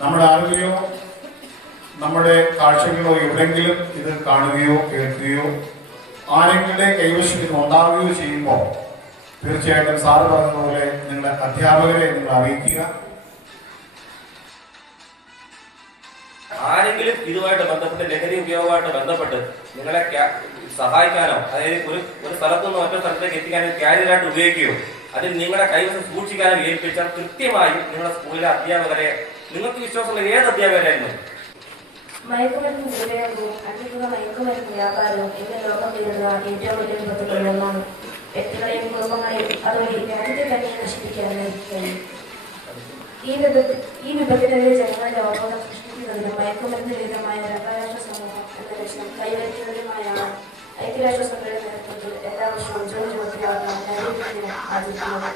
നമ്മുടെ അറിവിലോ നമ്മുടെ കാഴ്ചകളോ എവിടെയെങ്കിലും ഇത് കാണുകയോ കേൾക്കുകയോ ആരെങ്കിലും കൈവശത്തിൽ ഉണ്ടാവുകയോ ചെയ്യുമ്പോൾ തീർച്ചയായിട്ടും സാറ് പറഞ്ഞതുപോലെ നിങ്ങളുടെ അധ്യാപകരെ നിങ്ങൾ അറിയിക്കുക. ആരെങ്കിലും ഇതുമായിട്ട് ബന്ധപ്പെട്ട് ലഹരി ഉപയോഗമായിട്ട് ബന്ധപ്പെട്ട് നിങ്ങളെ സഹായിക്കാനോ അതായത് ഒരു സ്ഥലത്തു നിന്ന് മറ്റൊരു സ്ഥലത്തേക്ക് എത്തിക്കാനോ ക്യാരിയറായിട്ട് ഉപയോഗിക്കുകയോ അതിൽ നിങ്ങളുടെ കൈവശം സൂക്ഷിക്കാനോ ഏൽപ്പിച്ചാൽ കൃത്യമായും നിങ്ങളുടെ സ്കൂളിലെ അധ്യാപകരെ നിങ്ങൾക്ക് വിശ്വാസമുള്ള ഏത് അധ്യാപകരായിരുന്നു മയക്കുമരുന്ന് ഉപയോഗവും അധികൃത മയക്കുമരുന്ന് വ്യാപാരവും ഇന്ന് ലോകം നേരിടുന്ന ഏറ്റവും വലിയ വിപത്തുകളിൽ ഒന്നാണ്. വ്യക്തികളെയും കുടുംബങ്ങളെയും അതുവഴി രാജ്യത്തെ തന്നെ നശിപ്പിക്കാൻ കഴിയും. ഈ വിപത്തിനെതിരെ ജനങ്ങളുടെ അവബോധം സൃഷ്ടിക്കുന്നതിനും മയക്കുമരുന്ന് രഹിതമായ അന്താരാഷ്ട്ര സമൂഹം എന്ന ലക്ഷ്യം കൈവരിക്കുന്നതിനുമായാണ് ഐക്യരാഷ്ട്ര സഭയുടെ നേതൃത്വത്തിൽ എല്ലാ വർഷവും ജൂൺ 26 ആചരിക്കുന്നത്.